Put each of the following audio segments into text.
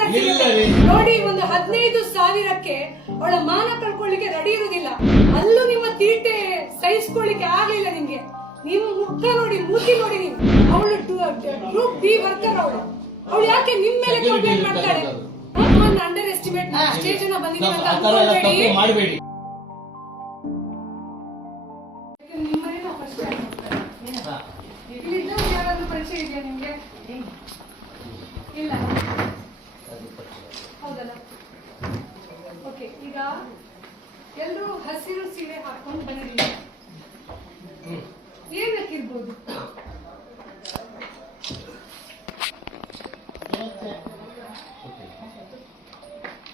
Normal ಆಗಿ ನೋಡಿ. ಒಂದು 15,000ಕ್ಕೆ ಅವಳ ಮಾನ ಕಳ್ಕೊಳ್ಳಿಕ್ಕೆ ರೆಡಿ ಇರುದಿಲ್ಲ. ಅಲ್ಲೂ ನಿಮ್ಮ ತೀಟೆ ಸಹಿಸ್ಕೊಳ್ಳಿಕ್ಕೆ ಆಗ್ಲಿಲ್ಲ ನಿಮ್ಗೆ. ನಿಮ್ ಮುಖ ನೋಡಿ, ಮೂತಿ ನೋಡಿ ನೀವು. ಅವಳು ಗ್ರೂಪ್ ಬಿ ವರ್ಕರ್. ಅವಳು ಯಾಕೆ ನಿಮ್ ಮೇಲೆ ಕಂಪ್ಲೇಂಟ್ ಮಾಡ್ತಾಳೆ? ಅಂಡರ್ ಎಸ್ಟಿಮೇಟ್ ಸ್ಟೇಜ್ ಜನ ಬಂದಿದ್ದೀವಿ ಮಾಡಬೇಡಿ. ಯಾರಾದ್ರೂ ಪರಿಚಯ ಇದೆಯಾ ನಿಮ್ಗೆ? ಇಲ್ಲ, ಹೌದಲ್ಲ? ಓಕೆ, ಈಗ ಎಲ್ಲರೂ ಹಸಿರು ಸೀರೆ ಹಾಕೊಂಡು ಬಂದಿದ್ದೀವಿ. ಏನಕ್ಕಿರ್ಬೋದು?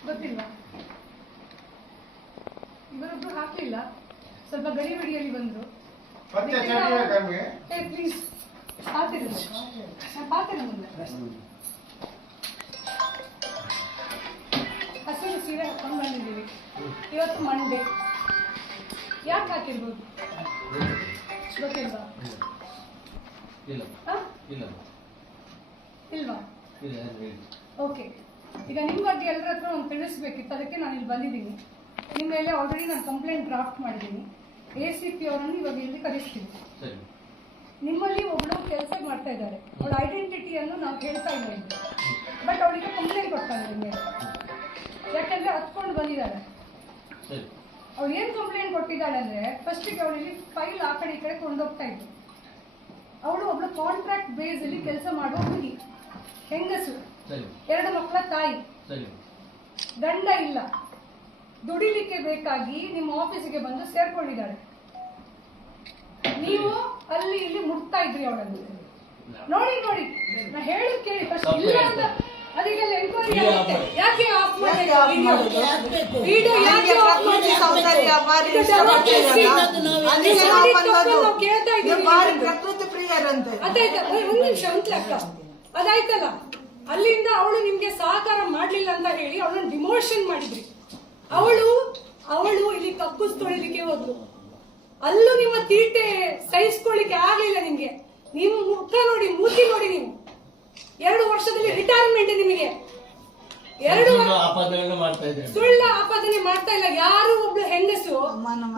ಗೊತ್ತಿಲ್ವಾ? ಇವರೊಬ್ರು ಹಾಕ್ಲಿಲ್ಲ, ಸ್ವಲ್ಪ ಗಡಿಬಿಡಿಯಲ್ಲಿ ಬಂದ್ರು. ಪ್ಲೀಸ್ ಪಾತಿರ ಮುಂದೆ ಹಸಿರು ಸೀರೆ ಹಾಕೊಂಡು ಬಂದಿದ್ದೀವಿ. ಇವತ್ತು ಮಂಡೇ. ಯಾಕೆ ಹಾಕಿರ್ಬೋದು? ಗೊತ್ತಿಲ್ವಾ? ಇಲ್ವಾ? ಓಕೆ, ಈಗ ನಿಮ್ಮ ಬಗ್ಗೆ ಎಲ್ಲರ ಹತ್ರ ಒಂದು ತಿಳಿಸ್ಬೇಕಿತ್ತು, ಅದಕ್ಕೆ ನಾನು ಇಲ್ಲಿ ಬಂದಿದ್ದೀನಿ. ನಿಮ್ಮ ಮೇಲೆ ಆಲ್ರೆಡಿ ನಾನು ಕಂಪ್ಲೇಂಟ್ ಡ್ರಾಫ್ಟ್ ಮಾಡಿದ್ದೀನಿ. ACP ಅವರನ್ನು ಇವಾಗ ಇಲ್ಲಿ ಕರೆಸ್ತೀನಿ. ನಿಮ್ಮಲ್ಲಿ ಒಬ್ಳು ಕೆಲಸ ಮಾಡ್ತಾ ಇದ್ದಾರೆ. ಅವಳ ಐಡೆಂಟಿಟಿಯನ್ನು ನಾವು ಹೇಳ್ತಾ ಇಲ್ಲ ಇಲ್ಲಿ, ಬಟ್ ಅವಳಿಗೆ ಕಂಪ್ಲೇಂಟ್ ಕೊಡ್ತಾರೆ ನಿಮ್ಮ ಮೇಲೆ. ಯಾಕಂದ್ರೆ ಹತ್ಕೊಂಡು ಬಂದಿದ್ದಾಳೆ. ಅವಳು ಏನ್ ಕಂಪ್ಲೇಂಟ್ ಕೊಟ್ಟಿದ್ದಾಳೆ ಅಂದ್ರೆ, ಫಸ್ಟಿಗೆ ಅವಳಿಗೆ ಫೈಲ್ ಆ ಕಡೆ ಈ ಕಡೆ ಕೊಂಡೋಗ್ತಾ ಇತ್ತು. ಅವಳು ಒಬ್ಳು ಕಾಂಟ್ರಾಕ್ಟ್ ಬೇಸ್ ಅಲ್ಲಿ ಕೆಲಸ ಮಾಡುವ ಹುಡುಗಿ, ಹೆಂಗಸು, 2 ಮಕ್ಕಳ ತಾಯಿ, ಗಂಡ ಇಲ್ಲ, ದುಡಿಲಿಕ್ಕೆ ಬೇಕಾಗಿ ನಿಮ್ಮ ಆಫೀಸಿಗೆ ಬಂದು ಸೇರ್ಕೊಂಡಿದ್ದಾಳೆ. ನೀವು ಅಲ್ಲಿ ಇಲ್ಲಿ ಮುಟ್ತಾ ಇದ್ರಿ ಅವಳನ್ನು. ನೋಡಿ ನೋಡಿ, ನಾ ಹೇಳಿ ಕೇಳಿ ಫಸ್ಟ್. ಇಲ್ಲ ಅಂತ ಅದಕ್ಕೆಲ್ಲ ಎಂಕ್ವೈರಿ ಆಗುತ್ತೆ. ಯಾಕೆ ಆಫ್ ಮಾಡಿದ್ರಿ ವಿಡಿಯೋ? ಯಾಕೆ ಆಫ್ ಮಾಡಿದ್ರಿ? ಕೇಳ್ತಾ ಇದ್ದೀವಿ. ಅದಾಯ್ತಾ? ಒಂದು ನಿಮಿಷ ಅಂತ ಲೆಕ್ಕ ಅದಾಯ್ತಲ್ಲ. ಅಲ್ಲಿಂದ ಅವಳು ನಿಮ್ಗೆ ಸಹಕಾರ ಮಾಡ್ಲಿಲ್ಲ ಅಂತ ಹೇಳಿ ಅವಳನ್ನು ಡಿಮೋಷನ್ ಮಾಡಿದ್ರಿ. ಅವಳು ಇಲ್ಲಿ ಕಬ್ಬು ತೊಳಿಲಿಕ್ಕೆ ಹೋದ್ರು. ಅಲ್ಲೂ ನಿಮ್ಮ ತೀಟೆ ಸಹಿಸ್ಕೊಳ್ಳಿಕ್ಕೆ ಆಗ್ಲಿಲ್ಲ ನಿಮ್ಗೆ. ನಿಮ್ ಮುಖ ನೋಡಿ, ಮೂತಿ ನೋಡಿ ನೀವು. 2 ವರ್ಷದಲ್ಲಿ ರಿಟೈರ್ಮೆಂಟ್ ನಿಮಗೆ. 2 ಸುಳ್ಳ ಆಪಾದನೆ ಮಾಡ್ತಾ ಇಲ್ಲ. ಯಾರು ಒಬ್ಳು ಹೆಂಗಸು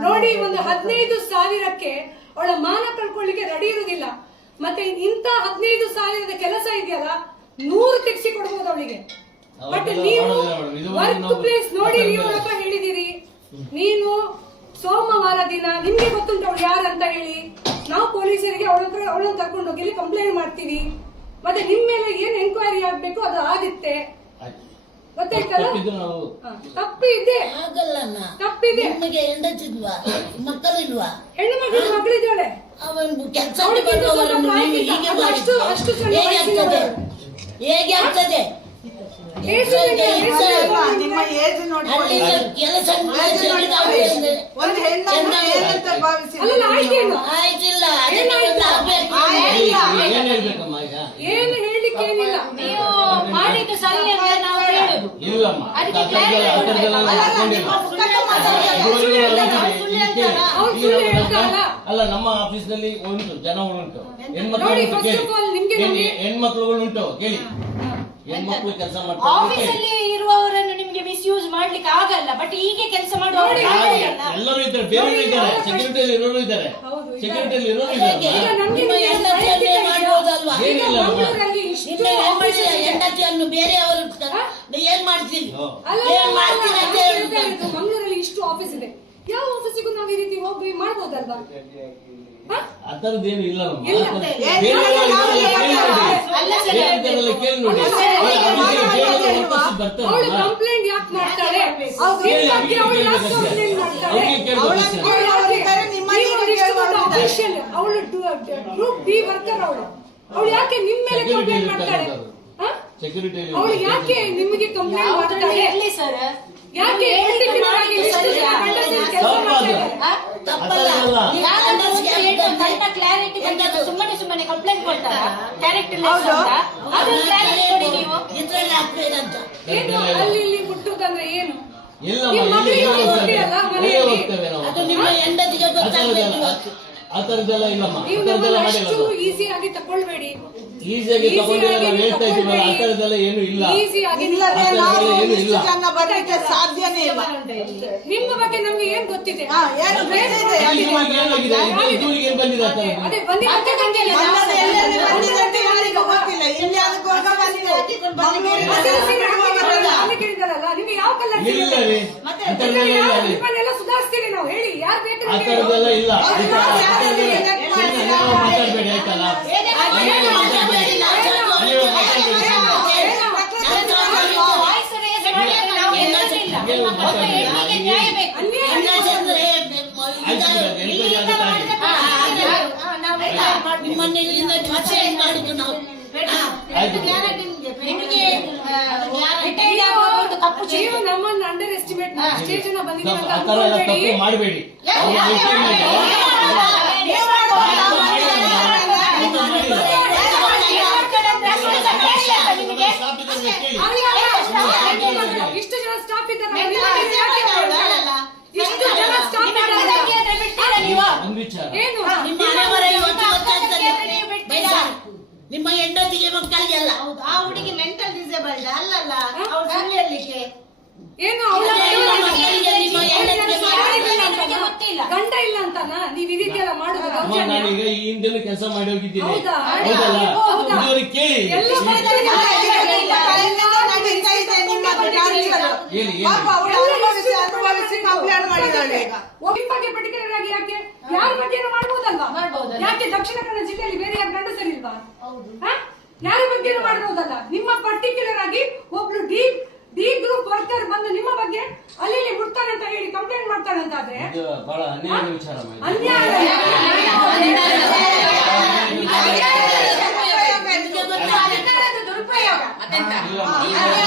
ನೋಡಿ, ಒಂದು 15,000ಕ್ಕೆ ಅವಳ ಮಾನ ಕಳ್ಕೊಳ್ಳಿಕ್ಕೆ ರೆಡಿ ಇರುದಿಲ್ಲ. ಮತ್ತೆ ಇಂತ 15,000ದ ಕೆಲಸ ಇದೆಯಲ್ಲ, 100 ತೆಗ್ಸಿ ಕೊಡ್ಬೋದು ಅವಳಿಗೆ. ಬಟ್ ನೀವು ವರ್ಕ್ ಪ್ಲೇಸ್ ನೋಡಿ, ನೀವು ಹೇಳಿದಿರಿ. ನೀನು ಸೋಮವಾರ ದಿನ ನಿಮ್ಗೆ ಗೊತ್ತುಂಟು ಅವಳು ಯಾರಂತ ಹೇಳಿ. ನಾವು ಪೊಲೀಸರಿಗೆ ಅವಳನ್ನು ಕರ್ಕೊಂಡು ಹೋಗಿ ಇಲ್ಲಿ ಕಂಪ್ಲೇಂಟ್ ಮಾಡ್ತೀವಿ. ಮತ್ತೆ ನಿಮ್ ಮೇಲೆ ಏನ್ ಎಂಕ್ವೈರಿ ಆಗ್ಬೇಕು ಅದು ಆಗುತ್ತೆ. ಗೊತ್ತಾಯ್ತಲ್ಲ? ತಪ್ಪಿದೆ, ತಪ್ಪಿದೆ. ಮಕ್ಕಳಿಲ್ವಾ? ಹೆಣ್ಣು ಮಗಳಿದ್ದಾಳೆ. ಅಷ್ಟು ಹೇಗೆ ಆಗ್ತದೆ? ನಿಮ್ಮ ಏಜ್ ನೋಡಿ, ಕೆಲಸ ಆಯ್ತಿಲ್ಲ. ಏನು ಹೇಳಲಿಕ್ಕೆ ಏನಿಲ್ಲ. ನೀವು ಮಾಡಿದ್ದು ಸರಿ ಅಂತ ನಾವು ಹೇಳುದು. ಅಲ್ಲ, ನಮ್ಮ ಆಫೀಸ್ ನಲ್ಲಿ ಉಂಟು, ಜನ ಉಂಟು, ಹೆಣ್ಮಕ್ಳುಗಳು ಉಂಟು. ಕೇಳಿ, ಹೆಣ್ಮಕ್ಳು ಕೆಲಸ ಮಾಡ್ತಾರೆ. ಆಫೀಸಲ್ಲಿ ಇರುವವರನ್ನು ನಿಮಗೆ ಮಿಸ್ಯೂಸ್ ಮಾಡ್ಲಿಕ್ಕೆ ಆಗಲ್ಲ. ಬಟ್ ಹೀಗೆ ಕೆಲಸ ಮಾಡುವವರು ಎಲ್ಲರೂ ಇದ್ದಾರೆ, ಬೇರೆ ಇದ್ದಾರೆ, ಸೆಕ್ಯೂರಿಟಿಯಲ್ಲಿ ಇರೋರು ಇದ್ದಾರೆ, ಸೆಕ್ಯೂರಿಟಿಯಲ್ಲಿ ಇರೋರು ಇದ್ದಾರೆ. ಹೆಂಡತಿಯನ್ನು ಬೇರೆಯವರು ಏನ್ ಮಾಡ್ತೀವಿ? ಮಂಗಳೂರಲ್ಲಿ ಇಷ್ಟು ಆಫೀಸ್ ಇದೆ. ಯಾವ ಆಫೀಸಿಗೂ ನಾವು ಈ ರೀತಿ ಹೋಗಿ ಮಾಡ್ಬೋದಲ್ವಾ? ಅದರದ್ದೇನು ಇಲ್ಲ. ಕಂಪ್ಲೇಂಟ್ ಯಾಕೆ ಮಾಡ್ತಾರೆ? ಅವಳು ಗ್ರೂಪ್ ಬಿ ವರ್ಕರ್. ಅವಳು ಯಾಕೆ ನಿಮ್ ಮೇಲೆ ಕಂಪ್ಲೇಂಟ್ ಮಾಡ್ತಾಳೆ? ಅವಳು ಯಾಕೆ ನಿಮಗೆ ಕಂಪ್ಲೇಂಟ್ ಮಾಡ್ತಾಳೆ? ಯಾಕೆ ಸುಮ್ಮನೆ ಸುಮ್ಮನೆ ಕಂಪ್ಲೇಂಟ್ ಕೊಡ್ತಾರ? ಕ್ಯಾರೆಕ್ಟರ್ ಏನು ಅಲ್ಲಿ ಇಲ್ಲಿ ಮುಟ್ಟುದಂದ್ರೆ ಏನು? ಅದು ನಿಮ್ಮ ಹೆಂಡತಿಗೆ ಗೊತ್ತಾಗಬೇಕು. ಆ ತರದ್ದೆಲ್ಲ ಇಲ್ಲಮ್ಮ, ಆ ನೀವು ತರದ್ದೆಲ್ಲ ನಮ್ಮನ್ನ ಮಾಡಿಲ್ಲ. ಅಷ್ಟು ಈಸಿಯಾಗಿ ತಗೊಳ್ಬೇಡಿ. ಈಸಿಯಾಗಿ ತಗೊಂಡಿಲ್ಲ, ನಾವು ಹೇಳ್ತಾ ಇದೀವಲ್ಲ, ಆ ತರದ್ದೆಲ್ಲ ಏನು ಇಲ್ಲ. ಈಸಿಯಾಗಿ ಇಲ್ಲದೆ ಆ ನಾವು ಥರದ್ದೆಲ್ಲ ಏನು ಇಲ್ಲ. ಇಷ್ಟು ಜನ ಬರ್ಲಿಕ್ಕೆ ಸಾಧ್ಯನೇ ಇಲ್ಲ. ನಿಮ್ಮ ಬಗ್ಗೆ ನಮ್ಗೆ ಏನ್ ಗೊತ್ತಿದೆ? ಏನು ಗೊತ್ತಿದೆ? ಇವಾಗ ಏನಾಗಿದೆ, ಇದುವರೆಗೆ ಏನ್ ಬಂದಿದೆ ಆ ಥರದ್ದು? ಅದೇ ಬಂದಿದೆ ಬಂದದ್ದು ಎಲ್ಲೆಲ್ಲಿ ಬಂದಿದೆ ಅಂತ ಯಾರಿಗೂ ಗೊತ್ತಿಲ್ಲ. ಇಲ್ಲಿ ಅದಕ್ಕೆ ಹೋಗ ಬಂದಿದೆ. ಮಂಗಳೂರಿಗೆ ಹಸಿರು ಸೀರೆ ಹೋಗೋದಲ್ಲ. ಅಲ್ಲಿ ಕೇಳಿದಾರಲ್ಲ, ನಿಮ್ಗೆ ಯಾವ ಕಲರ್ ಇಲ್ಲ ರೀ, ಆ ಥರದ್ದೆಲ್ಲ ಇಲ್ಲ ರೀ. ನಿಮ್ಮನ್ನೆಲ್ಲ ಸುಧಾರಿಸ್ತೀವಿ ನಾವು, ಹೇಳಿ ಯಾರು ಬೇಕು ಆ ನಿಮ್ಗೆ? ಥರದ್ದೆಲ್ಲ ಇಲ್ಲ. ಯಾರು ಮಾತಾಡ್ಬೇಡಿ ಆಯ್ತಲ್ಲ. ವಾಯ್ಸ್ ರೇಸ್ ಮಾಡ್ಲಿಕ್ಕೆ ನಾವು ಹೆದರೋದಿಲ್ಲ. ಒಬ್ಬ ಹೆಣ್ಣಿಗೆ ನ್ಯಾಯ ಬೇಕು. ಇಲ್ಲಿಂದ ಮಾಡಿದ ನಾವೆಲ್ಲ ನಿಮ್ಮನ್ನ ಇಲ್ಲಿಂದ ಡಿಸ್ಚಾರ್ಜ್ ಮಾಡಿದ್ದು ನಾವು. ನಿಮಗೆ ರಿಟೈರ್ಡ್ ಆಗುವುದು ತಪ್ಪು ನೀವು చేయదు. ನಮ್ಮನ್ನ ಅಂಡರ್ ಎಸ್ಟಿಮೇಟ್ ಸ್ಟೇಜ್ ಅನ್ನ ಬಂದಿದ್ದೀವಿ ಅಂತ ಆ ಥರ ಎಲ್ಲ ಅನ್ಕೊಳ್ಬೇಡಿ. ತಪ್ಪು ಮಾಡಬೇಡಿ. ಇಷ್ಟು ಜನ ಸ್ಟಾಫ್ ಇದ್ದಾರೆ, ಇಷ್ಟು ಜನ ಸ್ಟಾಫ್ ನೀವು ಒಂದು ವಿಚಾರ, ಏನು ನಿಮ್ಮ ಹಣೆಬರ ಇವತ್ತು ಗೊತ್ತಾಗ್ತದೆ. ಬೈಸಾರು. ನಿಮ್ಮ ಹೆಂಡತಿಗೆ ಮಕ್ಕಳಿಗೆಲ್ಲ ಹೌದು, ಆ ಹುಡುಗಿ ಮೆಂಟಲ್ ಡಿಸೇಬಲ್ಡ್ ಅಲ್ಲಲ್ಲ, ಅವ್ರು ಸುಳ್ಳು ಹೇಳಲಿಕ್ಕೆ. ಏನು ಅವಳ ಗೊತ್ತಿಲ್ಲ. ಗಂಡ ಇಲ್ಲ ಅಂತಾನ ನೀವ್ ಈ ರೀತಿ ಎಲ್ಲ ಮಾಡುದು ಅಮ್ಮ, ದೌರ್ಜನ್ಯ? ನಾನೀಗ ಈ ಹಿಂದೆನೂ ಕೆಲಸ ಮಾಡಿ ಹೋಗಿದ್ದೀನಿ. ಹೌದಾ? ಹೌದಲ್ಲ? ಹೌದಾ? ಇದುವರೆಗೆ ಕೇಳಿ. ಎಲ್ಲ ಬರ್ತಾರೆ. ನಡೀತಾ ಇದೆ ನಿಮ್ಮದು ಟಾರ್ಚರ್. ಹೇಳಿ, ಪಾಪ ಅವಳು ಅನುಭವಿಸಿ ಕಂಪ್ಲೇಂಟ್ ಮಾಡಿದಾಳೆ ಈಗ. ಒಬ್ಬ ಬಗ್ಗೆ ಪರ್ಟಿಕ್ಯುಲರ್ ಆಗಿ ಯಾಕೆ ಯಾರ ಬಗ್ಗೆ ಮಾಡ್ಬೋದಲ್ವಾ? ಯಾಕೆ ದಕ್ಷಿಣ ಕನ್ನಡ ಜಿಲ್ಲೆಯಲ್ಲಿ ಬೇರೆ ಯಾರು ಗಂಡಸರಿಲ್ವಾ? ಯಾರ ಬಗ್ಗೆ ಮಾಡ್ಬೋದಲ್ಲ? ನಿಮ್ಮ ಪರ್ಟಿಕ್ಯುಲರ್ ಆಗಿ ಒಬ್ಳು ಡಿ ಗ್ರೂಪ್ ವರ್ಕರ್ ಬಂದು ನಿಮ್ಮ ಬಗ್ಗೆ ಅಲ್ಲಿ ಇಲ್ಲಿ ಮುಟ್ತಾನೆ ಅಂತ ಹೇಳಿ ಕಂಪ್ಲೇಂಟ್ ಮಾಡ್ತಾನೆ ಅಂತ ಆದ್ರೆ ಇದು ಬಹಳ ಅನ್ಯಾಯದ ವಿಚಾರ ಅಮ್ಮ ಇದು. ಅನ್ಯಾಯ. ಅಧಿಕಾರದ ದುರುಪಯೋಗ. ಇಲ್ಲ ಅಮ್ಮ,